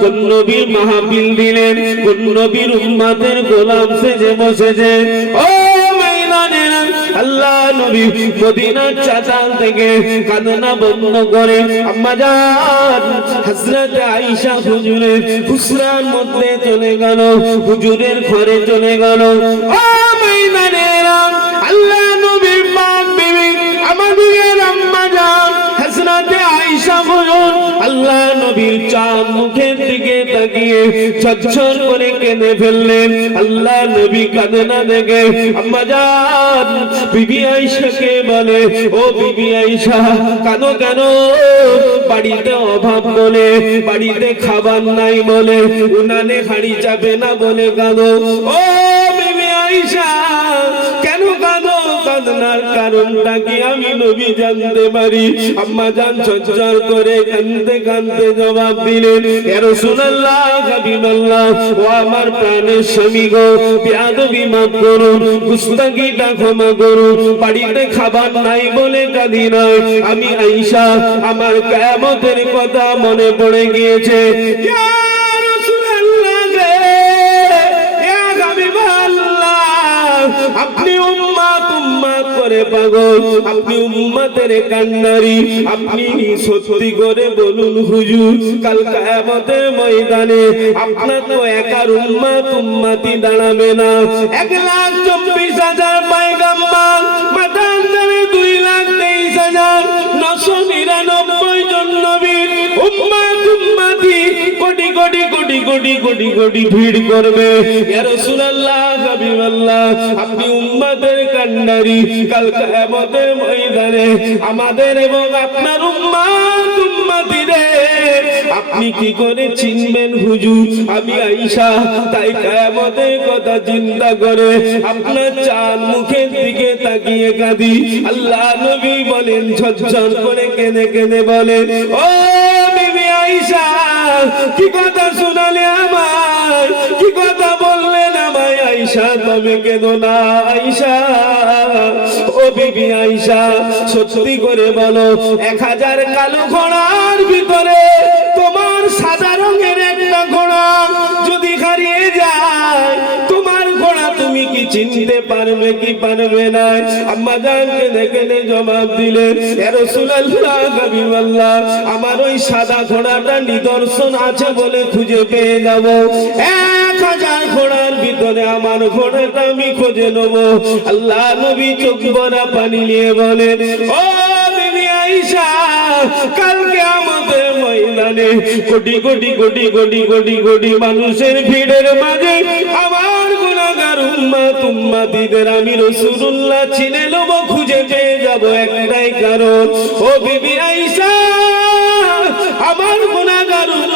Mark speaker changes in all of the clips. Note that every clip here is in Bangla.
Speaker 1: কোন নবীর মাহফিল দিলেন কোন নবীর গোলাম সেজে বসেছে। ও আল্লাহ নবী মদিনার থেকে কান্না বন্ধ করে আম্মা হযরত আয়েশা হুজুরের হুসরার মধ্যে চলে গেল, হুজুরের ঘরে চলে গেল। ও চাঁদ মুখের দিকে তাকিয়ে ছচ্ছর করে কেঁদে ফেললেন। আল্লাহ নবী কাঁদে না দেখে। আম্মা জান, বিবি আইসাকে বলে, ও বিবি আইসা কানো কেন? বাড়িতে অভাব বলে, বাড়িতে খাবার নাই বলে, উনানে হাড়ি যাবে না বলে কেন ও কাঁদনার কারণটা কি আমি নবী জানতে পারি? আম্মা জান ঝরঝর করে কান্দতে কান্দতে জবাব দিলেন রাসূলুল্লাহ, হাবিবাল্লাহ, ও আমার প্রাণের স্বামী গো, বেয়াদবি মাফ করুন গুস্তাখিটা ক্ষমা করুন, বাড়িতে খাবার নাই বলে কাঁদি নাই। আমি আয়েশা, আমার কিয়ামতের কথা মনে পড়ে গিয়েছে। আপনি করে পাগল। আপনি উম্মাতের কান্নারি। আপনি সত্যি করে বলুন হুজুর, কাল কিয়ামতের ময়দানে আপনার তো একার উম্মাত উম্মাতি দাঁড়াবে না। এক লাখ চব্বিশ হাজার পায়গাম্বার মাতান দামে দুই লাখ তেইশ হাজার, নশো নিরানব্বই জন নবীর উম্মাত উম্মাতি কোটি কোটি কোটি কোটি কোটি কোটি ভিড় করবে। ইয়া রাসূলুল্লাহ আপনি কি করে চিনবেন হুজুর? আমি আয়েশা, তাই কিয়ামতের কথা চিন্তা করে আপনার চাঁদ মুখের দিকে তাকিয়ে কাঁদি। আল্লাহ নবী বলেন, ঝরঝর করে কেঁদে কেঁদে বলেন, ও কি কথা শোনালে আমার? কি কথা আয়েশা তবে কেঁদো না আয়েশা ও বিবি আয়েশা সত্যি করে বলো, এক হাজার কালো ঘোড়ার ভিতরে তোমার সাদা রঙের একটা ঘোড়া যদি হারিয়ে যায়, তোমার ঘোড়া তুমি কি চিনতে পারবে, কি পারবে না? আম্মা জান কেঁদে কেঁদে জবাব দিলেন আমার ওই সাদা ঘোড়াটা নিদর্শন আছে বলে খুঁজে পেয়ে যাব। এক হাজার ঘোড়ার ভিতরে, আমার ঘোড়াটা আমি খুঁজে নেব। আল্লাহ নবী চোখ ভরা পানি নিয়ে বলেন, ও কালকে আমাদের ময়দানে কোটি কোটি কোটি কোটি কোটি কোটি মানুষের ভিড়ের মাঝে আমার গুণাগার উম্মাত উম্মাতিদের আমি রাসূলুল্লাহ চিনে নেব, খুঁজে পেয়ে যাব একটাই কারণ, ও বিবি আইসা আমার গুণাগার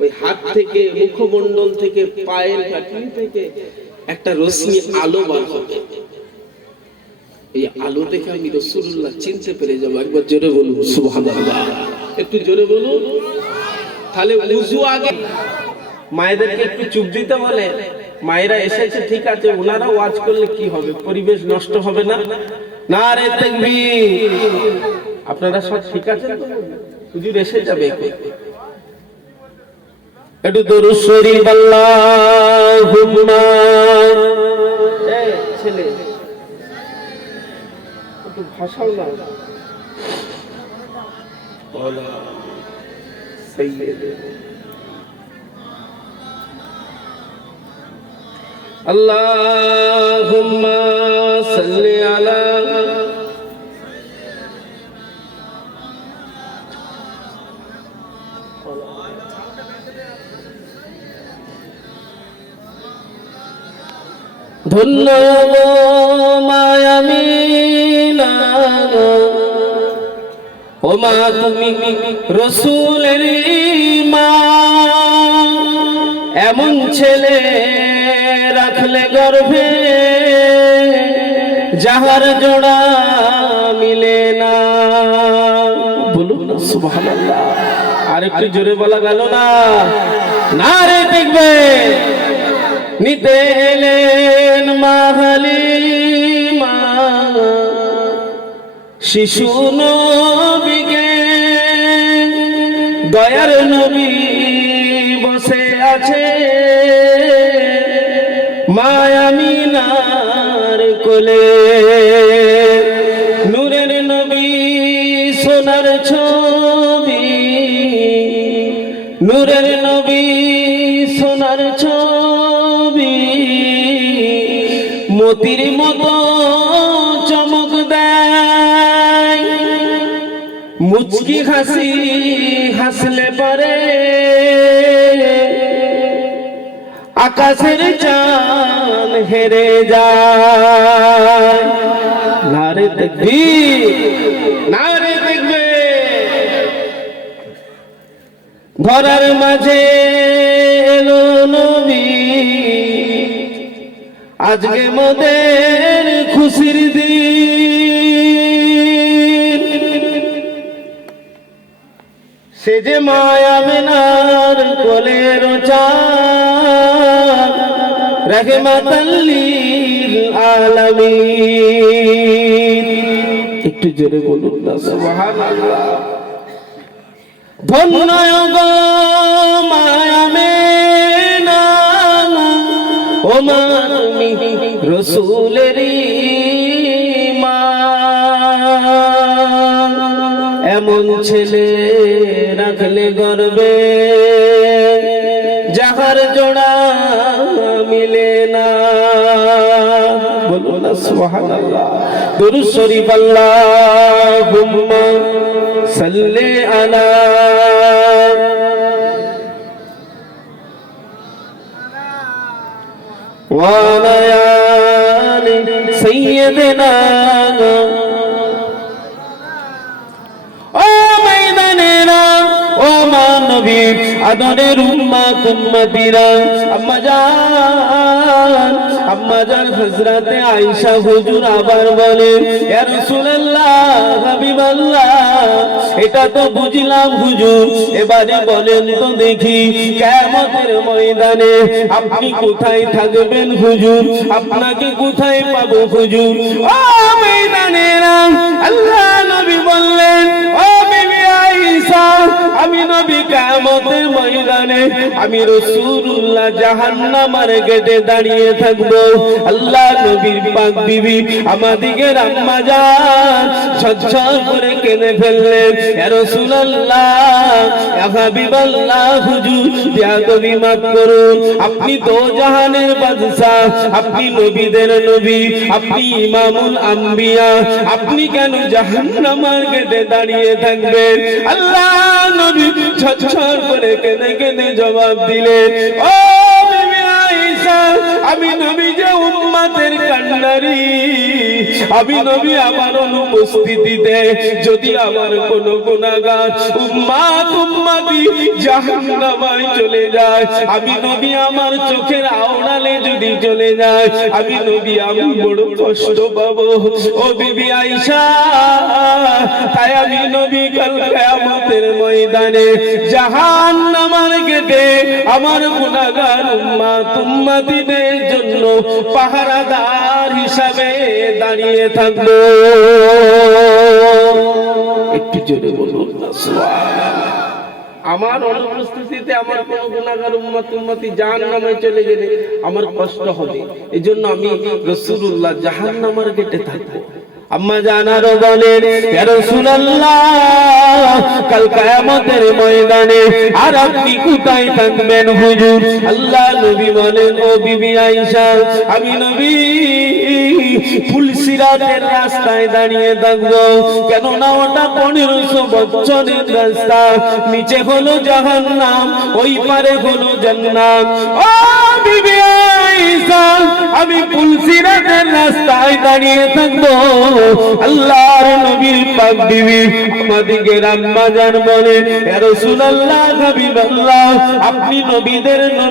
Speaker 1: ওই হাত থেকে, মুখমণ্ডল থেকে, পায়ের কাঠি থেকে একটা রশ্মি আলো বার হবে। এই আলো দেখে আমি রসুল্লাহ চিনতে পেরে যাব। একবার জোরে বলুন, সুবহানাল্লাহ। একটু জোরে বলুন। তাহলে উজু আগে। মায়েদেরকে একটু চুপ দিতে বলে। মায়েরা এসেছে, ঠিক আছে ওনারা ওয়াজ করলে কি হবে? পরিবেশ নষ্ট হবে না? না রে তাকবীর। আপনারা সব ঠিক আছেন তো? হুজুর এসে যাবে একটু দরুদ শরীফ আল্লাহুম্মা। ছেলে একটু ভাষাও না। ওলা সাইয়্যিদ আল্লাহুম্মা সাল্লি আলা ধন্য মায়ামিনা ও মা, তুমি রসুলের মা। এমন ছেলে রাখলে গর্ভে যাহার জোড়া মিলে না। বলুন সুবহানাল্লাহ। আর একটু জোরে বলা গেল না। না রে দেখবে। নিতে এলেন মা হালিমা শিশু নবীকে দয়ার নবী বসে আছে। মায়ামিনার কোলে নূরের নবী সোনার ছবি নূরের নবী, সোনার ছবি। মতির মতো চমক দেয়। মুচকি হাসি হাসলে পারে। আকাশের চান হেরে যায়। নারে দেখবি নারে ধরার মাঝে এলো নবী। আজকে মোদের খুশির দিন। সে যে মায়া মেনার কোলের চাঁদ রহমাতাল্লিল আলামিন। একটু জোরে বলুন না, সুবহানাল্লাহ। ধন্য মা এমন ছেলে রাখলে গর্বে, যাহার জোড়া মিলে না। বলব না সুবহানাল্লাহ। দুরূদ শরীফ আল্লাহুম্মা সাল্লি আলা দিয়ে দে না গো। ও ময়দানেরা ও মানবী আদরের উম্মতিরা আম্মা জান আম্মা জান হযরতে আয়েশা হুজুর আবার বলেন ইয়া রাসূলুল্লাহ, হাবিবাল্লাহ, এটা তো বুঝলাম হুজুর। এবারে বলেন তো দেখি, কিয়ামতের ময়দানে আপনি কোথায় থাকবেন হুজুর? আপনাকে কোথায় পাবো হুজুর? ও ময়দানেরা, আল্লাহ নবী বললেন, ও বিবি আয়েশা, আমি ময়দানে আমি গেটে দাঁড়িয়ে আল্লাহ নবীর পাক বিবি আম্মা করে হুজুর মাফ করুন। আপনি তো জাহানের বাদশা আপনি নবীদের নবী, আপনি ইমামুল আম্বিয়া। আপনি কেন জাহান্নামের গেটে দাঁড়িয়ে থাকবেন? আল্লাহ নবী কেঁদে কেঁদে জবাব দিলেন ও আমি নবী যে উম্মাতের কান্নারি আমি নবী আমার অনুপস্থিতিতে যদি আমার কোন গুনাহগার উম্মাত উম্মাতি জাহান্নামায় চলে যায়, আমি নবী আমার চোখের আওড়ালে যদি চলে যায়, আমি নবী আমি বড় কষ্ট পাবো। ও বিবি আয়েশা, তাই আমি নবী কাল কিয়ামতের ময়দানে জাহান্নামার গেটে আমার গুনাহগার উম্মাত উম্মাতিদের জন্য পাহারাদার হিসাবে দাঁড়িয়ে থাকব। একটু জোরে বলুন। আমার অনুপস্থিতিতে আমার কোন গুণাগার উম্মত, উম্মতি জাহান নামে চলে গেলে আমার কষ্ট হবে। এই জন্য আমি রসুল্লাহ জাহান নামার গেটে থাকব। আম্মা জানারও বলেন কাল কিয়ামতের ময়দানে আর আপনি কোথায় থাকবেন হুজুর? আল্লাহ নবী বলেন, ও বিবি আয়েশা, আমি নবী ফুলসিরাতের রাস্তায় দাঁড়িয়ে থাকব। কেন না ওটা পনেরোশো বছরের রাস্তা। নিচে হলো জাহান্নাম, ওই পারে হলো জান্নাত। ও বিবি আমি ফুলসিরাতের রাস্তায় দাঁড়িয়ে থাকব। আল্লাহর নবীর পাক দিবি আমাদিকে রাম্মা জান বলে রাসূলুল্লাহ হাবিবাল্লাহ, আপনি নবীদের নবী